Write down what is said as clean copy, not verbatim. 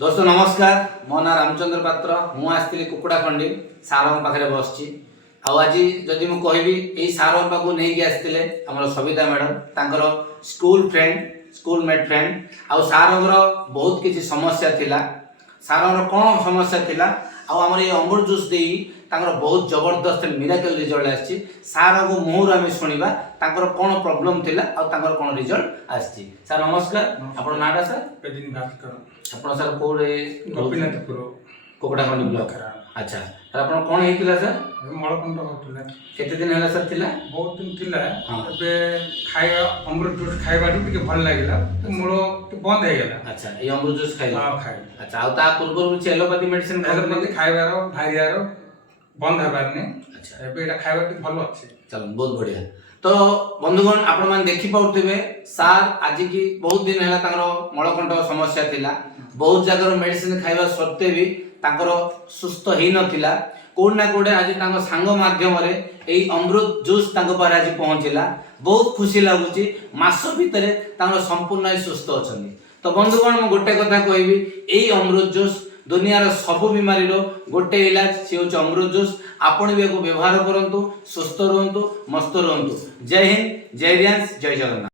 दोस्त नमस्कार मो ना रामचंद्र पात्र मु आसती कुकुड़ा खंडी सार पाखे बस आज जदि मु कहबी यही सार पाखु नहीं आसते आम सविता मैडम तांकर school friend school mate friend आउ सार बहुत किसी समस्या थिला सार कौन समस्या थिला आम ये अमृत जूस दे बहुत जबरदस्त मिराकल रिजल्ट आसी सार को मुहर आम शुणा तांकर कौन प्रॉब्लम थिला आउ कौन रिजल्ट आसी सर नमस्कार आपण नाटा सर आपण सर कोरे गोपीनाथपुर कुकुड़ाखंडी ब्लॉक अच्छा सर आपण कौन हेतिला सर मलकंठ होतला केते दिन हला सर थिला बहुत दिन थिला एबे खाଇବା अमृत जूस खाइबाटू टिके भल लागिला मूल बंद हे गेला अच्छा ये अमृत जूस खाइला हां खाइ अच्छा आ ता पूर्व एलोपैथी मेडिसिन एलोपैथी खाइबारो भाइयारो बंद हेबार ने अच्छा एबे एटा खाइबाटू भल अछि चल बहुत बढ़िया तो बंधुगण आपण मान देखि पाउथिबे सार आज की बहुत दिन हला तांगर मलकंठ समस्या थिला बहुत जगह मेडिसिन खाइबा सत्ते भी तांकर सुस्थ ही नथिला कोड ना कोडे आज तांको सांग माध्यम रे एई अमृत जूस तांको पारे आज पहुंचिला बहुत खुशी लागुची मास भितरे तांको संपूर्ण सुस्थ अछंदी तो बंधुगण म गोटे कथा कहबी एई अमृत जूस दुनियार सब बीमारी रो गोटे इलाज से होछ अमृत जूस आपण भी व्यवहार करंतु सुस्थ रहंतु मस्त रहंतु जय हिंद जय रियांस जय जगन्नाथ।